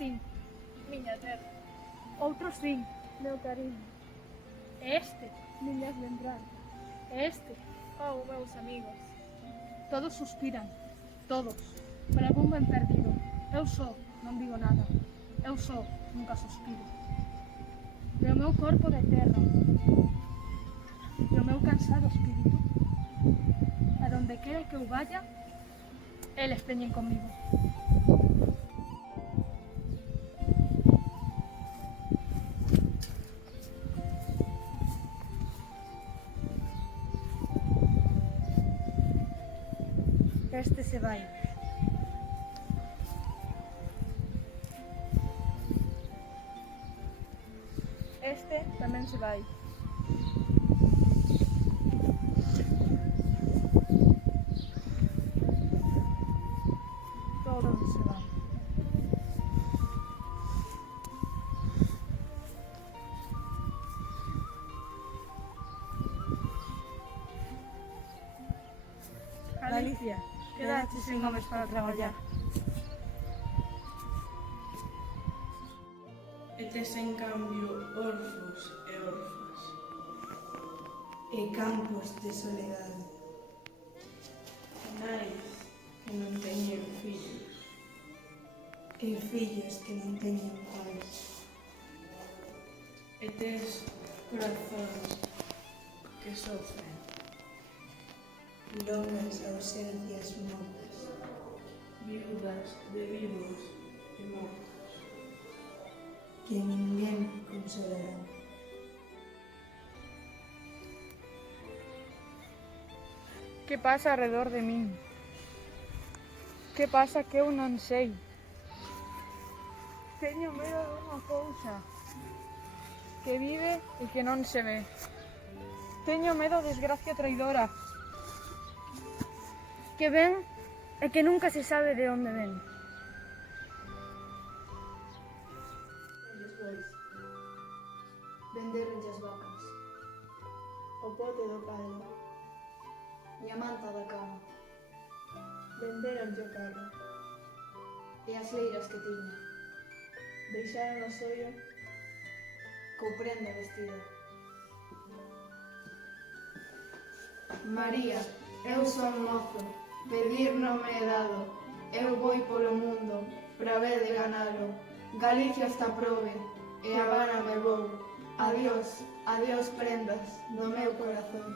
cinco. Miña terra. Outros cinco. Meu cariño, Este. miñas lembranzas. Este. Oh, meus amigos. Todos suspiran. Todos. Por algún ben perdido. Eu só non digo nada. Eu só nunca suspiro. E o meu corpo de terra. E o meu cansado espírito. A donde quera que eu vaya, eles veñen comigo. Este se vai. Este tamén se vai. Todos se van. Galicia, quedaste sen homes para traballar. E tes en cambio orfos e orfas, E campos de soledade. nais que non teñen fillos, E fillos que non teñen pais. e tes corazóns que sofren, Longas ausencias mortas. viudas de vivos e mortos. Que ninguén consolará. Que pasa alrededor de min? Que pasa que eu non sei? Teño medo dunha cousa que vive e que non se ve. Teño medo de desgracia traidora que ven e que nunca se sabe de onde ven. Eles bois. Venderonlle as vacas, o pote do caldo e a manta da cama. Venderonlle o carro. E as leiras que tiña, Deixaron o sollo. co prenda vestida. María, eu son mozo, pedir non me é dado. Eu vou polo mundo, pra ver de ganalo. Galicia está probe, e a Habana me vou. Adiós, adiós prendas do meu corazón.